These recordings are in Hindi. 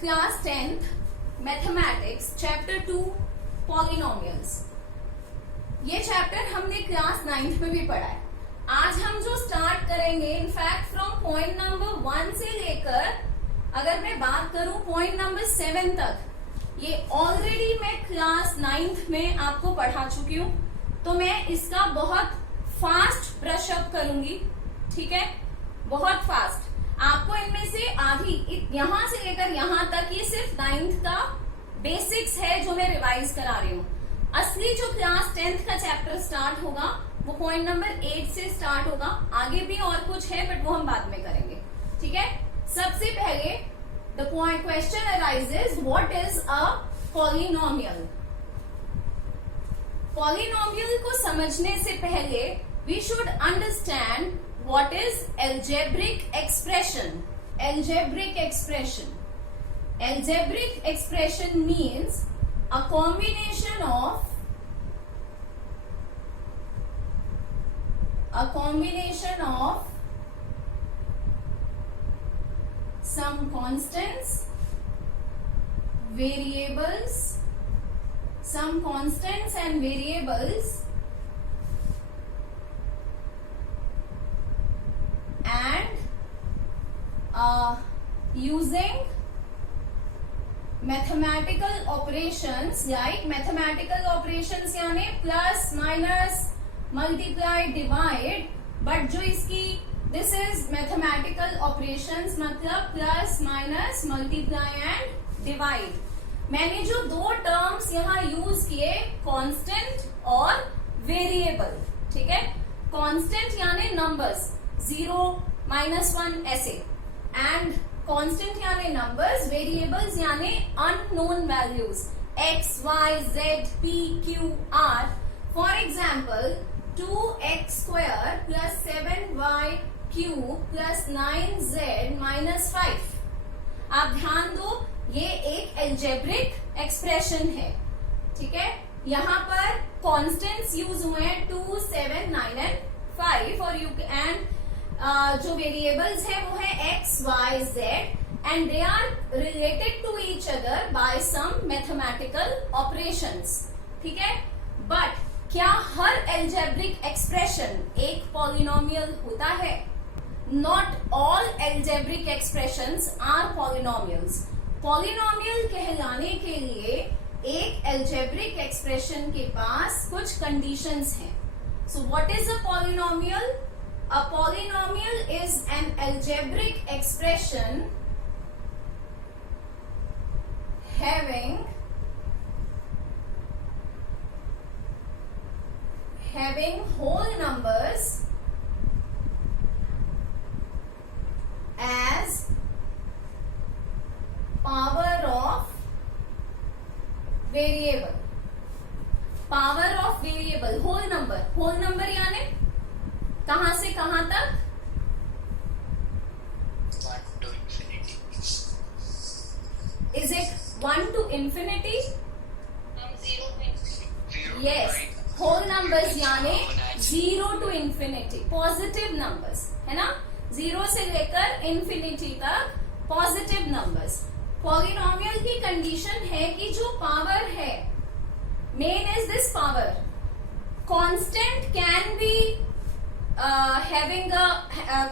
Class 10th mathematics chapter 2 polynomials. ये चैप्टर हमने क्लास 9th में भी पढ़ा है। आज हम जो स्टार्ट करेंगे इनफैक्ट फ्रॉम पॉइंट नंबर 1 से लेकर अगर मैं बात करूं पॉइंट नंबर 7 तक, ये ऑलरेडी मैं क्लास 9th में आपको पढ़ा चुकी हूं, तो मैं इसका बहुत फास्ट ब्रश अप करूंगी। ठीक है, बहुत फास्ट। आपको इनमें से आधी यहां से लेकर यहां तक ये सिर्फ 9th का बेसिक्स है जो मैं रिवाइज करा रही हूं। असली जो क्लास 10th का चैप्टर स्टार्ट होगा वो पॉइंट नंबर 8 से स्टार्ट होगा। आगे भी और कुछ है बट वो हम बाद में करेंगे। ठीक है, सबसे पहले the point question arises what is a polynomial. Polynomial को समझने से पहले we should understand what is algebraic expression. Algebraic expression. Algebraic expression means a combination of some constants, variables, some constants and variables and using mathematical operations like mathematical operations यानी plus minus multiply divide, but जो इसकी this is mathematical operations मतलब plus minus multiply and divide। मैंने जो दो टर्म्स यहाँ यूज किए कांस्टेंट और वेरिएबल। ठीक है, कांस्टेंट यानी नंबर्स 0, -1 ऐसे, एंड कांस्टेंट यानी नंबर्स, वेरिएबल्स यानी unknown values x, y, z, p, q, r। For example 2x² plus 7yq plus 9z - 5। आप ध्यान दो, ये एक एल्जेब्रिक एक्सप्रेशन है। ठीक है, यहाँ पर कॉन्स्टेंट्स यूज हुए हैं 2, 7, 9 एंड 5 और यू एंड जो वेरिएबल्स है वो है x, y, z and they are related to each other by some mathematical operations. ठीक है, बट क्या हर एल्जेब्रिक एक्सप्रेशन एक पॉलिनोमियल होता है? Not all algebraic expressions are polynomials. Polynomial कहलाने के लिए एक एल्जेब्रिक एक्सप्रेशन के पास कुछ कंडीशंस हैं। So what is a polynomial? A polynomial is an algebraic expression having whole numbers as power of variable। power of variable, whole number यानी कहां से कहां तक? 1 to infinity। Is it 1 to infinity? 0 to infinity। Yes, whole numbers यानी 0 to infinity, पॉजिटिव नंबर्स है ना, 0 से लेकर इंफिनिटी तक पॉजिटिव नंबर्स। पॉलिनोमियल की कंडीशन है कि जो पावर है, main is this power, constant can be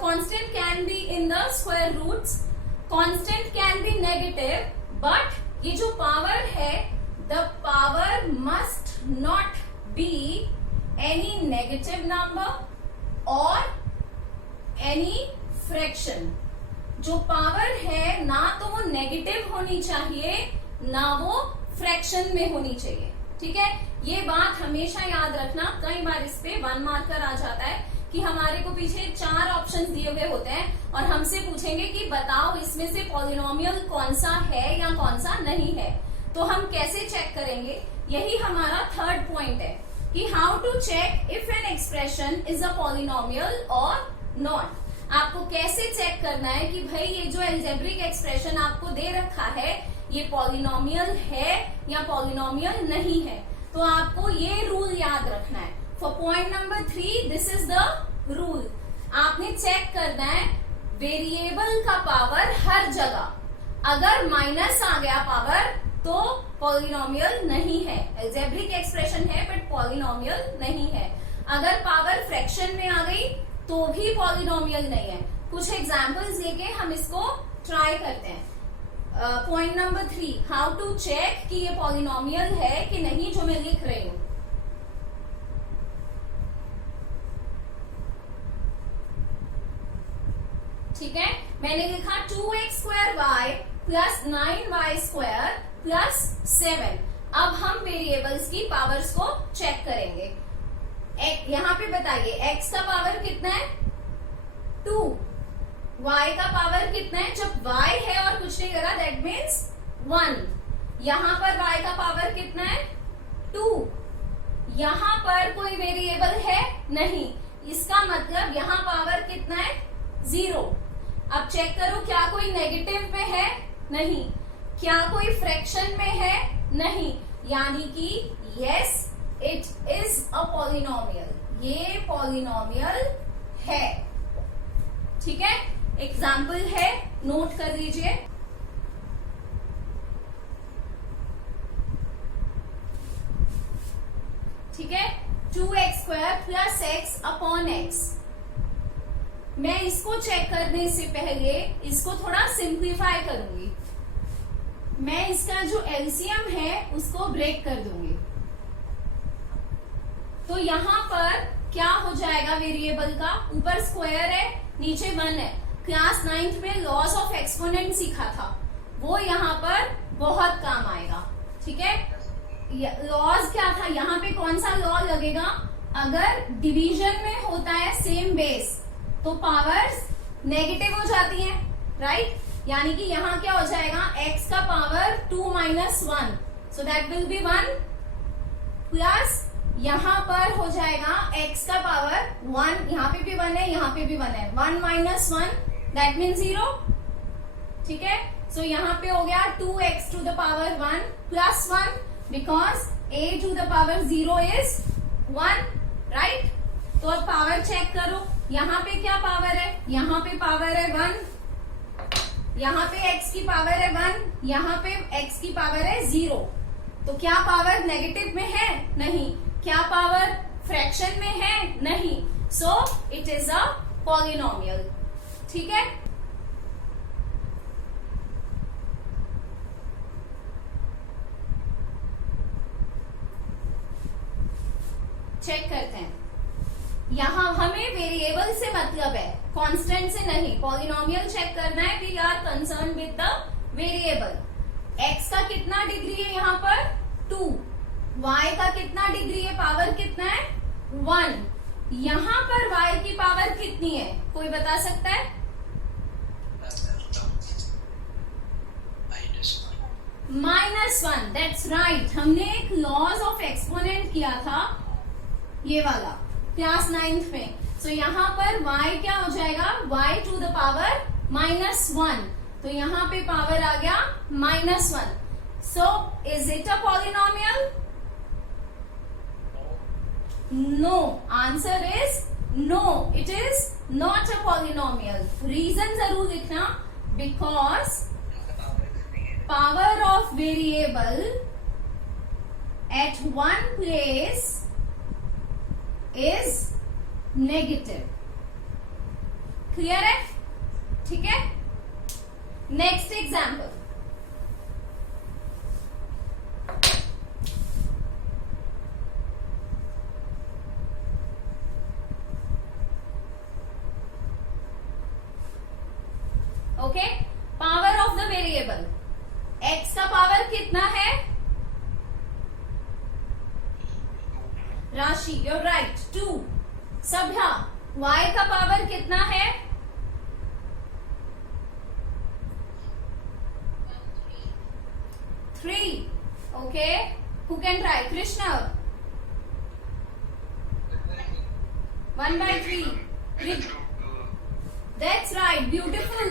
constant can be in the square roots, constant can be negative, but ये जो power है, the power must not be any negative number or any fraction। जो power है ना तो वो negative होनी चाहिए ना वो fraction में होनी चाहिए। ठीक है, ये बात हमेशा याद रखना। कई बार इस पे 1 मार्कर आ जाता है कि हमारे को पीछे 4 ऑप्शंस दिए हुए होते हैं और हमसे पूछेंगे कि बताओ इसमें से पॉलिनोमियल कौन सा है या कौन सा नहीं है। तो हम कैसे चेक करेंगे? यही हमारा थर्ड पॉइंट है कि how to check if an expression is a polynomial और नॉट। आपको कैसे चेक करना है कि भाई ये जो एल्जेब्रिक एक्सप्रेशन आपको दे रखा है ये पॉलिनोमियल है या पॉलिनोमियल नहीं है। तो आपको ये रूल याद रखना है। For point number 3, this is the rule। आपने चेक करना है वेरिएबल का पावर हर जगह अगर माइनस आ गया पावर तो पॉलिनोमियल नहीं है, अलजेब्रिक एक्सप्रेशन है बट पॉलिनोमियल नहीं है। अगर पावर फ्रैक्शन में आ गई तो भी पॉलिनोमियल नहीं है। कुछ एग्जांपल्स लेके हम इसको ट्राई करते हैं। Point number 3, how to check कि ये पॉलिनोमियल है कि नहीं जो मैं लिख रही हूं। ठीक है, मैंने लिखा 2x² प्लस 9y² प्लस 7। अब हम वेरिएबल्स की पावर्स को चेक करेंगे। यहां पे बताइए x का पावर कितना है 2, y का पावर कितना है, जब y है और कुछ नहीं करा दैट मीन्स 1। यहां पर y का पावर कितना है 2, यहां पर कोई वेरिएबल है नहीं, इसका मतलब यहां पावर कितना है 0। अब चेक करो क्या कोई नेगेटिव में है, नहीं, क्या कोई फ्रैक्शन में है, नहीं, यानी कि yes it is a polynomial, ये पॉलिनोमियल है। ठीक है, एग्जाम्पल है, नोट कर लीजिए। ठीक है, 2x² plus x upon x। मैं इसको चेक करने से पहले इसको थोड़ा सिंप्लीफाई करूंगी। मैं इसका जो एलसीएम है उसको ब्रेक कर दूंगी। तो यहां पर क्या हो जाएगा वेरिएबल का, ऊपर स्क्वायर है नीचे 1 है। क्लास 9th में लॉस ऑफ एक्सपोनेंट सीखा था, वो यहाँ पर बहुत काम आएगा। ठीक है, लॉज क्या था, यहाँ पे कौन सा लॉ लगेगा, अगर डिवीजन में होता है सेम बेस तो पावर्स नेगेटिव हो जाती हैं, राइट। यानी कि यहाँ क्या हो जाएगा, x का power 2 minus 1, so that will be 1, plus यहाँ पर हो जाएगा x का पावर 1, यहाँ पे भी 1 है, यहाँ पे भी 1 है, 1 माइनस 1 दैट मीन 0। ठीक है, सो यहाँ पे हो गया 2x to the power 1 plus 1, because a to the power 0 is 1, right. तो अब पावर चेक करो, यहाँ पे क्या पावर है, यहाँ पे पावर है 1, यहाँ पे x की पावर है 1, यहाँ पे x की पावर है 0। तो क्या पावर नेगेटिव में है, नहीं। क्या पावर फ्रैक्शन में है, नहीं। So it is a polynomial. ठीक है, चेक करते हैं। यहां हमें वेरिएबल से मतलब है, कांस्टेंट से नहीं। पॉलिनोमियल चेक करना है, we are concern with the variable. x का कितना डिग्री है यहाँ पर 2, y का कितना डिग्री है, पावर कितना है 1। यहाँ पर y की पावर कितनी है, कोई बता सकता है, -1। दैट्स राइट, हमने एक लॉज ऑफ एक्सपोनेंट किया था ये वाला क्लास 9th में। सो यहाँ पर y क्या हो जाएगा, y टू द पावर -1, तो यहाँ पे पावर आ गया -1। So is it a polynomial, no, answer is no, it is not a polynomial. Reason जरूर लिखना, because power of variable at one place is negative. Clear है, ठीक है। Next example, okay. Power of the variable, x का पावर कितना है, Rashi, you're right 2। Sabhya, y का पावर कितना है, 3। Okay, who can try, Krishna, 1/3। That's right, beautiful,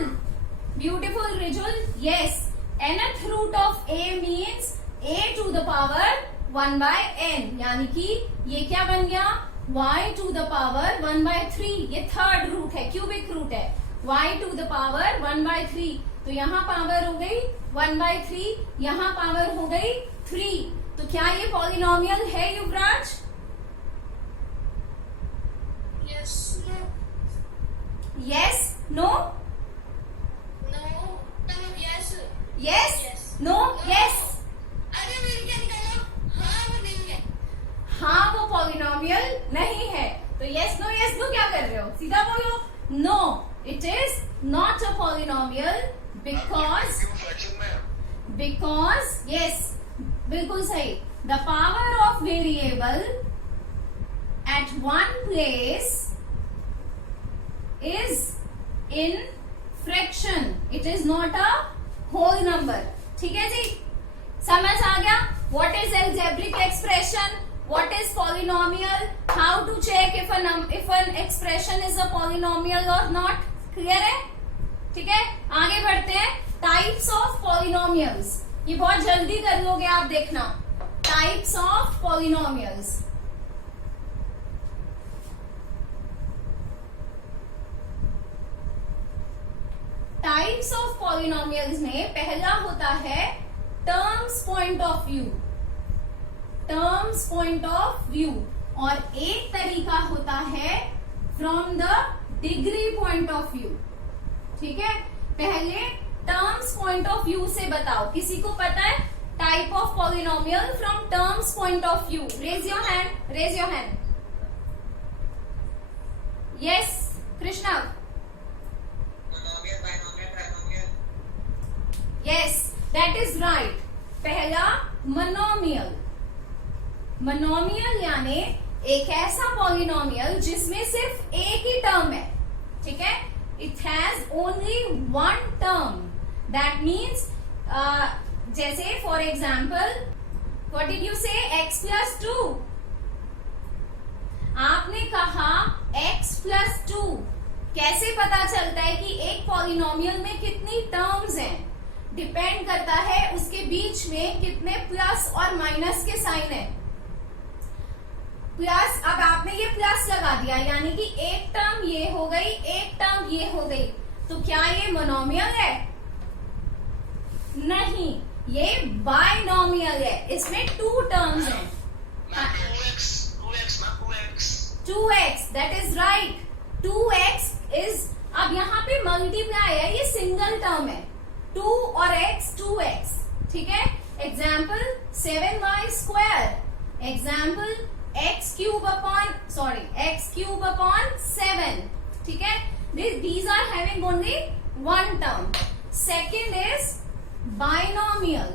beautiful Rijul, yes। nth root of a means a to the power 1/n, यानी कि ये क्या बन गया, y to the power 1/3। ये थर्ड रूट है, क्यूबिक रूट है, y to the power 1/3। तो यहाँ पावर हो गई 1/3, यहाँ पावर हो गई 3। तो क्या ये पॉलिनोमियल है Yuvraj? Yes. No. Yes, no? No. No. Yes. Yes, Yes. No, yes. अरे मेरी क्या निकाला? हाँ वो नहीं है। हाँ वो पॉलिनोमियल नहीं है। तो यस नो क्या कर रहे हो? सीधा बोलो। No, it is not a polynomial because yes, बिल्कुल सही। The power of variable at one place is in fraction. It is not a whole number. ठीक है जी, समझ आ गया? What is algebraic expression? What is polynomial? How to check if an expression is a polynomial or not? Clear है? ठीक है, आगे बढ़ते हैं। Types of polynomials. ये बहुत जल्दी कर लोगे आप, देखना। Types of polynomials. Types of polynomials में पहला होता है terms point of view. Terms point of view. और एक तरीका होता है from the degree point of view. ठीक है, पहले टर्म्स पॉइंट ऑफ व्यू से बताओ। किसी को पता है type of polynomial from terms point of view? Raise your hand, raise your hand. Yes Krishna. Yes, that is right. पहला मोनोमियल। मोनोमियल यानी एक ऐसा पॉलिनोमियल जिसमें सिर्फ एक ही टर्म है। ठीक है, it has only one term. That means जैसे for example, what did you say? x+2। आपने कहा x+2। कैसे पता चलता है कि एक पॉलिनोमियल में कितनी टर्म्स हैं? डिपेंड करता है उसके बीच में कितने प्लस और माइनस के साइन है। प्लस, अब आपने ये प्लस लगा दिया यानी कि एक टर्म ये हो गई, एक टर्म ये हो गई। तो क्या ये मोनोमियल है? नहीं, ये बाइनोमियल है। इसमें 2 टर्म्स हैं। 2x, that is right. 2x is, अब यहाँ पे मल्टीप्लाई है, ये सिंगल टर्म है। 2 और x, 2x। ठीक है, example 7y²। Example x³ upon 7। ठीक है, these are having only one term. Second is binomial.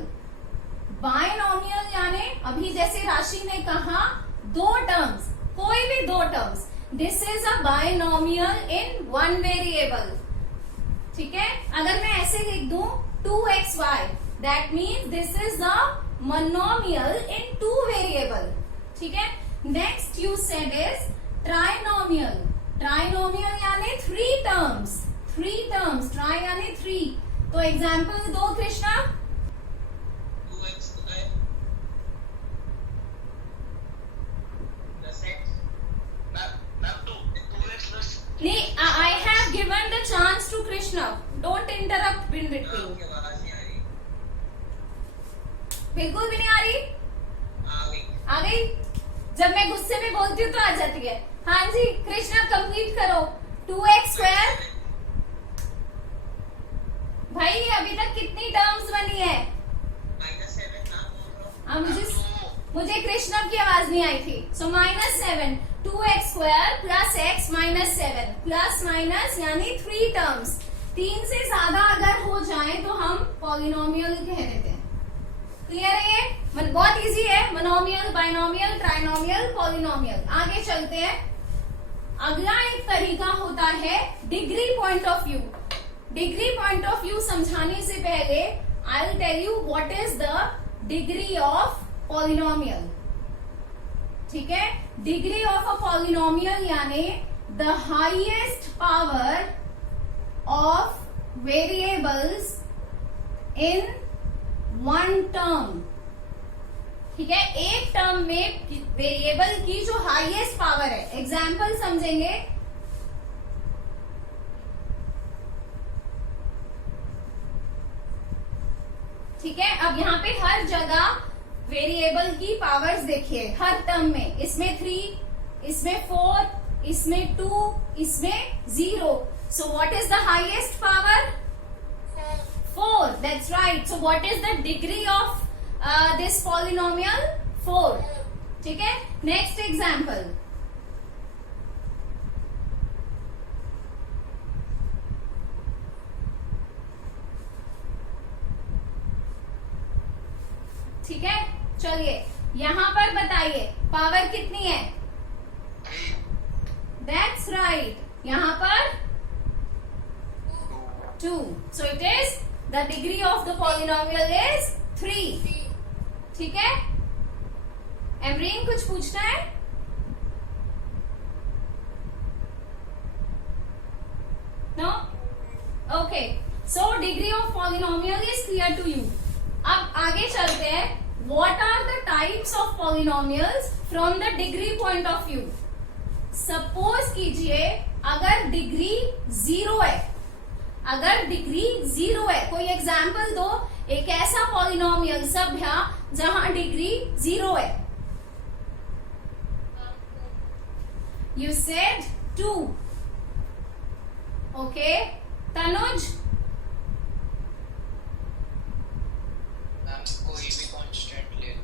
Binomial यानी अभी जैसे राशि ने कहा 2 टर्म्स, कोई भी 2 terms. This is a binomial in one variable. ठीक है, अगर मैं ऐसे लिख दूं 2xy, that means this is a monomial in 2 variable. ठीक है, next you said is trinomial. Trinomial यानी 3 terms. 3 terms, try यानी 3। तो एग्जाम्पल दो Krishna. 2x² plus x। Ma'am, 2x plus। नहीं, I have given the chance to Krishna. Don't interrupt in between. बिल्कुल भी नहीं आ रही? आ गई? जब मैं गुस्से में बोलती हूँ तो आ जाती है। हाँ जी कृष्णा, कंप्लीट करो। 2x²। भाई अभी तक कितनी टर्म्स बनी है? मुझे कृष्णा की आवाज नहीं आई थी। सो -7, 2x² plus x -7 plus minus यानी 3 टर्म्स। 3 से ज्यादा अगर हो जाए तो हम पॉलिनोमियल कह देते हैं। क्लियर है? ये बहुत इजी है। Monomial, binomial, trinomial, polynomial. आगे चलते हैं। अगला एक तरीका होता है degree point of view. Degree point of view समझाने से पहले I will tell you what is the degree of polynomial. ठीक है, डिग्री ऑफ अ पॉलिनोमियल यानी the highest power of variables in one term. ठीक है, एक टर्म में वेरिएबल की जो हाईएस्ट पावर है। एग्जाम्पल समझेंगे। ठीक है, अब यहाँ पे हर जगह वेरिएबल की पावर्स देखिए, हर टर्म में, इसमें 3, इसमें 4, इसमें 2, इसमें 0. So what is the highest power? 4. That's right. So what is the degree of this polynomial? 4. ठीक है, next example. ठीक है, चलिए यहां पर बताइए पावर कितनी है? That's right. यहां पर 2. So it is the degree of the polynomial is 3. ठीक है, एमरीन कुछ पूछना है? No? Okay. So degree of polynomial is clear to you. अब आगे चलते हैं. What are the types of polynomials from the degree point of view? Suppose कीजिए अगर डिग्री 0 है, अगर डिग्री 0 है, कोई एग्जाम्पल दो एक ऐसा पॉलिनोमियल सभ्य जहां डिग्री 0 है. You said 2. Okay. तनुज? कोई भी कांस्टेंट ले लो.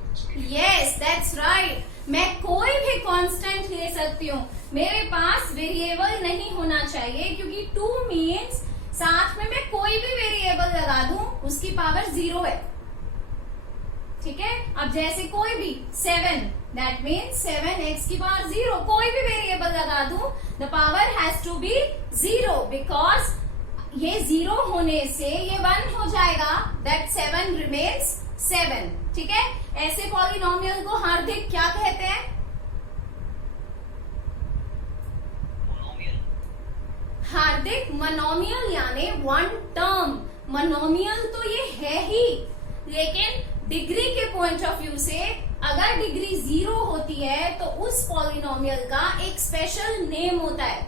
Yes, that's right. मैं कोई भी कांस्टेंट ले सकती हूँ. मेरे पास वेरिएबल नहीं होना चाहिए क्योंकि 2 मीन्स साथ में मैं कोई भी वेरिएबल लगा दूं उसकी पावर 0 है. ठीक है, अब जैसे कोई भी 7, दैट मीन्स 7x की पावर 0, कोई भी वेरिएबल लगा दूं the power has to be 0 because ये 0 होने से ये 1 हो जाएगा. That 7 remains 7. ठीक है, ऐसे पॉलिनोमियल को हार्दिक क्या कहते हैं? मोनोमियल. हार्दिक मोनोमियल यानी 1 टर्म. मोनोमियल तो ये है ही, लेकिन डिग्री के पॉइंट ऑफ व्यू से अगर डिग्री 0 होती है तो उस पॉलिनोमियल का एक स्पेशल नेम होता है.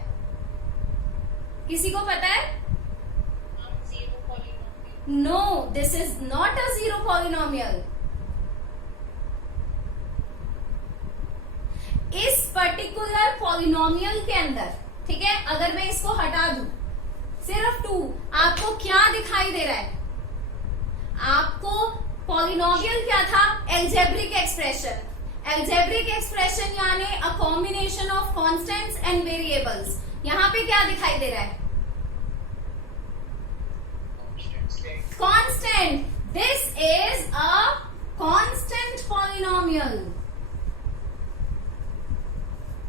किसी को पता है? No, this is not a zero polynomial. इस पर्टिकुलर पॉलिनोमियल के अंदर, ठीक है, अगर मैं इसको हटा दूं, सिर्फ 2, आपको क्या दिखाई दे रहा है? आपको पॉलिनोमियल क्या था? Algebraic expression. एल्जेब्रिक एक्सप्रेशन यानी a combination of constants and variables. यहां पे क्या दिखाई दे रहा है? Constant. This is a constant polynomial.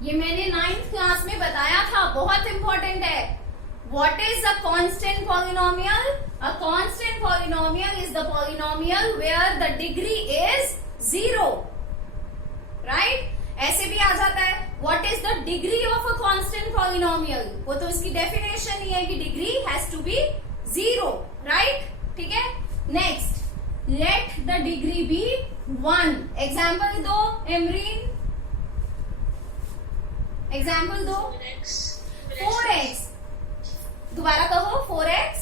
ये मैंने 9th क्लास में बताया था, बहुत इंपॉर्टेंट है. What is a constant polynomial? A constant polynomial is the polynomial where the degree is 0. Right? ऐसे भी आ जाता है. What is the degree of a constant polynomial? वो तो इसकी डेफिनेशन ही है कि degree has to be 0. Right? ठीक है? Next, let the degree be 1. Example दो, एमरीन. Example दो. 4x. दोबारा कहो. 4x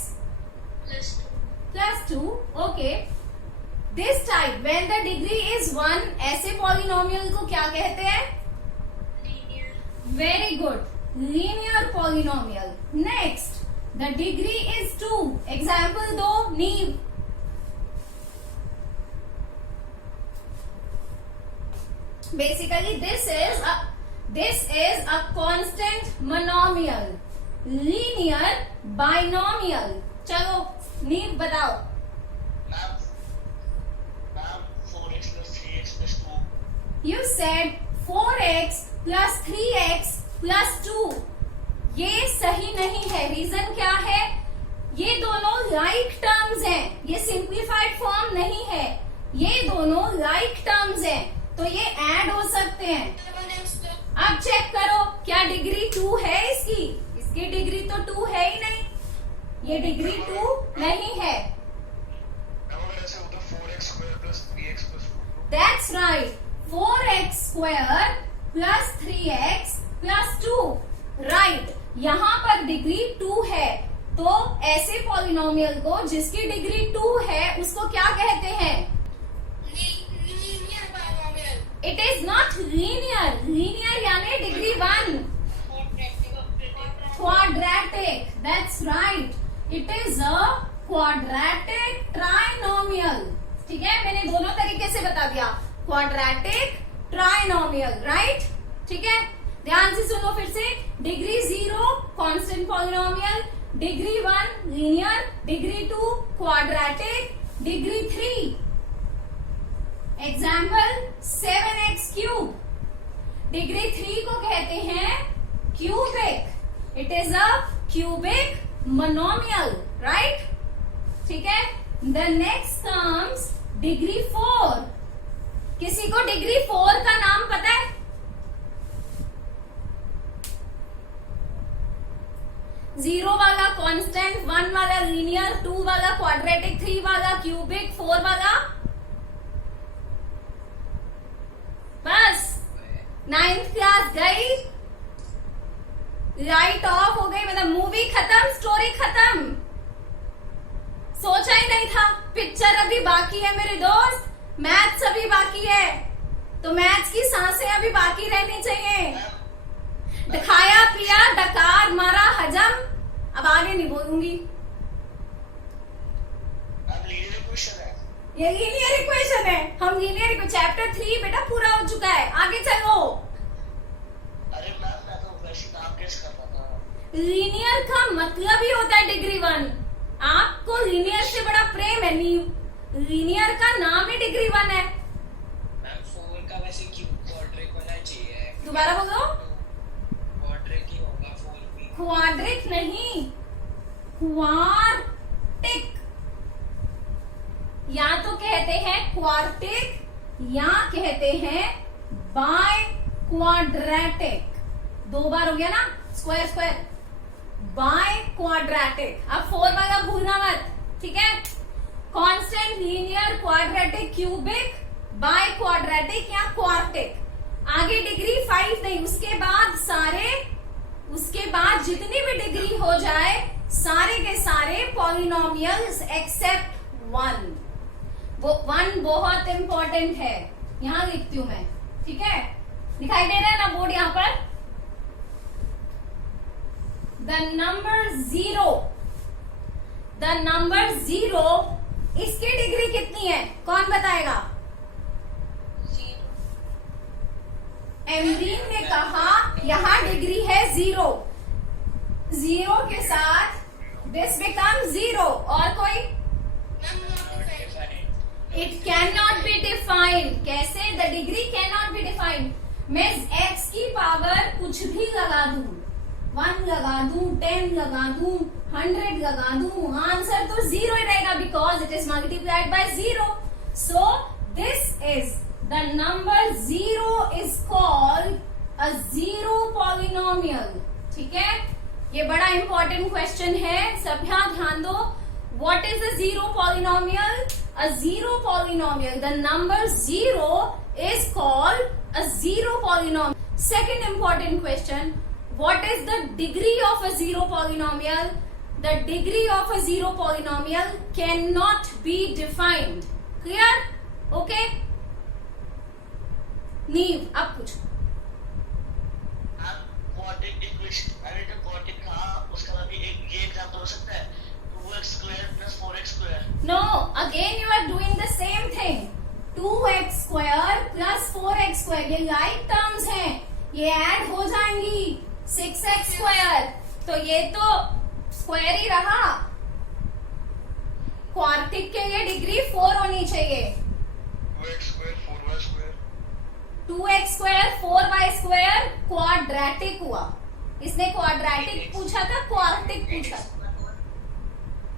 plus 2. Okay. This type, when the degree is 1, ऐसे पॉलिनोमियल को क्या कहते हैं? Very good. Linear polynomial. Next, the degree is 2. Example दो, नीव. Basically, this is a constant monomial. Linear binomial. चलो नीव बताओ. Ma'am 4x plus 3x plus 2. You said 4x plus 3x plus 2. ये सही नहीं है. रीजन क्या है? ये दोनों लाइक टर्म्स हैं. ये सिंप्लीफाइड फॉर्म नहीं है. ये दोनों लाइक टर्म्स हैं, तो ये ऐड हो सकते हैं. अब चेक करो, क्या डिग्री 2 है इसकी? इसकी डिग्री तो 2 है ही नहीं. ये डिग्री 2 नहीं है. अगर ऐसे होता 4x square plus 3x plus 2. That's right. 4x square plus 3x plus 2. Right. यहाँ पर डिग्री 2 है, तो ऐसे पॉलिनोमियल को जिसकी डिग्री 2 है उसको क्या कहते बता दिया, क्वाड्रेटिक ट्राइनोमियल, राइट। ठीक है, ध्यान से सुनो फिर से। Degree 0 constant polynomial, degree 1 linear, degree 2 quadratic, degree 3 example 7x cube. Degree 3 को कहते हैं cubic, it is a cubic monomial, right. ठीक है, द नेक्स्ट कम्स डिग्री 4। किसी को डिग्री 4 का नाम पता है? जीरो वाला कांस्टेंट, 1 वाला लीनियर, 2 वाला क्वाड्रेटिक, 3 वाला क्यूबिक, 4 वाला बस। 9th क्लास गई, लाइट ऑफ हो गई, मतलब मूवी खत्म, स्टोरी खत्म। सोचा ही नहीं था, पिक्चर अभी बाकी है मेरे दोस्त, मैथ्स अभी बाकी है, तो मैथ्स की सांसें अभी बाकी रहनी चाहिए। दिखाया पिया, डकार मारा, हजम, अब आगे नहीं बोलूंगी। अब लीनियर इक्वेशन है, ये लीनियर इक्वेशन है, हम लीनियर चैप्टर 3 बेटा पूरा हो चुका है, आगे चलो। अरे मैम मैं तो वैसे काम कैसे कर रहा था। लीनियर का मतलब ही होता है डिग्री 1। आपको लीनियर से बड़ा प्रेम है, लीनियर का नाम ही डिग्री 1 है। मैम 4 का वैसे क्यूब क्वाड्रिक होना चाहिए। दोबारा बोलो। क्वाड्रिक ही होगा 4 भी। क्वाड्रिक नहीं, क्वार्टिक, या तो कहते हैं क्वार्टिक या कहते हैं बाय क्वाड्रेटिक। 2 बार हो गया ना, स्क्वायर स्क्वायर, बाय क्वाड्रेटिक। अब 4 वाला भूलना मत, ठीक है। Constant, linear, quadratic, cubic, by quadratic या क्वार्टिक। आगे डिग्री 5 नहीं, उसके बाद जितनी भी डिग्री हो जाए सारे के सारे पॉलिनोमियल्स एक्सेप्ट 1। वो 1 बहुत इंपॉर्टेंट है, यहां लिखती हूं मैं, ठीक है। दिखाई दे रहा है ना बोर्ड यहां पर? द नंबर 0 इसकी डिग्री कितनी है, कौन बताएगा? एमरीन ने कहा यहां डिग्री है 0। 0 के साथ दिस बिकम 0। और कोई? It can not be defined. कैसे? The degree can not be defined. मैं x की पावर कुछ भी लगा दूं, 1 लगा दूं, 10 लगा दूं, 100 लगा दूं, आंसर तो 0 ही रहेगा, because it is multiplied by 0। So this is the number 0 is called a 0 polynomial. ठीक है, ये बड़ा इंपॉर्टेंट क्वेश्चन है, सब यहां ध्यान दो। What is a 0 polynomial? A 0 polynomial, the number 0 is called a 0 polynomial. Second important question, what is the degree of a 0 polynomial? The degree of a 0 polynomial cannot be defined. Clear? Okay? नीव, अब पूछो। क्वाड्रेटिक इक्वेशन, अरे जो क्वाड्रेटिक कहा उसका भी एक ये एग्जांपल हो सकता है, 2x square plus 4x square. No, again you are doing the same thing. 2x square plus 4x square, ये like terms हैं, ये ऐड हो जाएंगी। 6x square, तो ये तो स्क्वायर ही रहा। क्वार्टिक के लिए डिग्री 4 होनी चाहिए। 2x square 4y square. 2x square 4y square quadratic हुआ। इसने क्वाड्रेटिक पूछा था, क्वार्टिक पूछा।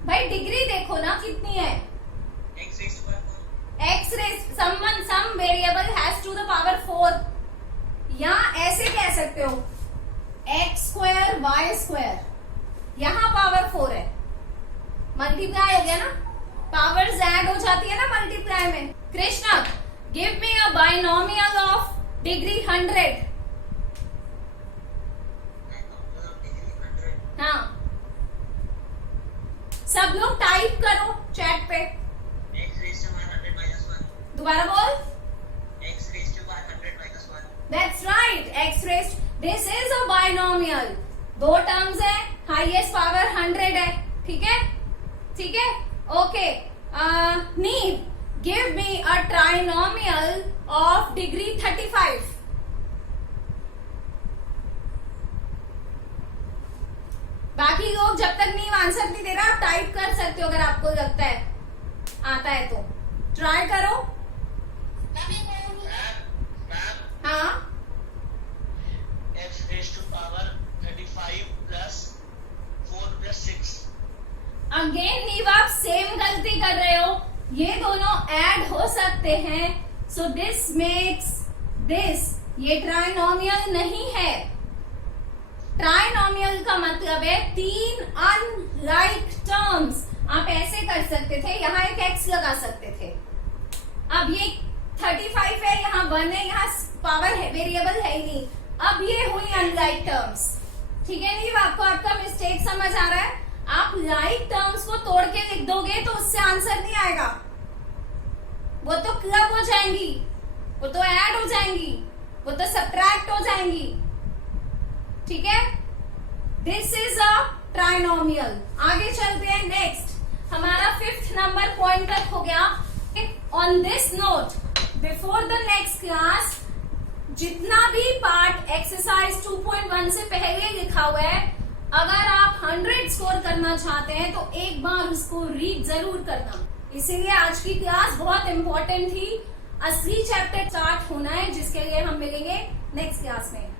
भाई डिग्री देखो ना कितनी है। x raised some variable has to the power 4, या ऐसे कह सकते हो x square y square, यहां पावर 4 है, मल्टीप्लाई हो गया ना, पावर्स ऐड हो जाती है ना मल्टीप्लाई में। Krishna, give me a binomial of degree 100। हाँ, सब लोग टाइप करो चैट पे। दोबारा बोल। That's right, x raised. This is a binomial. 2 terms है, हाईएस्ट पावर 100 है, ठीक है, ठीक है, ओके। नीव, give me a trinomial of degree 35। बाकी लोग जब तक नहीं आंसर नहीं दे रहा आप टाइप कर सकते हो अगर आपको लगता है आता है तो ट्राई करो। हाँ, x raised to power 35 plus 4 plus 6। Again नीव आप सेम गलती कर रहे हो, ये दोनों ऐड हो सकते हैं, सो दिस मेक्स दिस, ये ट्राइनोमियल नहीं है। ट्राइनोमियल का मतलब है तीन अनलाइक टर्म्स। आप ऐसे कर सकते थे, यहाँ एक x लगा सकते थे। अब ये 35 है, यहाँ 1 है, यहाँ पावर है, वेरिएबल है ही नहीं। अब ये हुई अनलाइक टर्म्स, ठीक है। नहीं, आपको आपका मिस्टेक समझ आ रहा है। आप लाइक टर्म्स को तोड़ के लिख दोगे तो उससे आंसर नहीं आएगा, वो तो क्लब हो जाएंगी, वो तो ऐड हो जाएंगी, वो तो सब्ट्रैक्ट हो जाएंगी, ठीक है। This is a trinomial. आगे चलते हैं नेक्स्ट, हमारा 5th नंबर पॉइंट तक हो गया। On this note, before the next class, जितना भी पार्ट एक्सरसाइज 2.1 से पहले लिखा हुआ है, अगर आप 100 स्कोर करना चाहते हैं तो एक बार उसको रीड जरूर करना। इसीलिए आज की क्लास बहुत इंपॉर्टेंट थी। असली चैप्टर स्टार्ट होना है, जिसके लिए हम मिलेंगे नेक्स्ट क्लास में।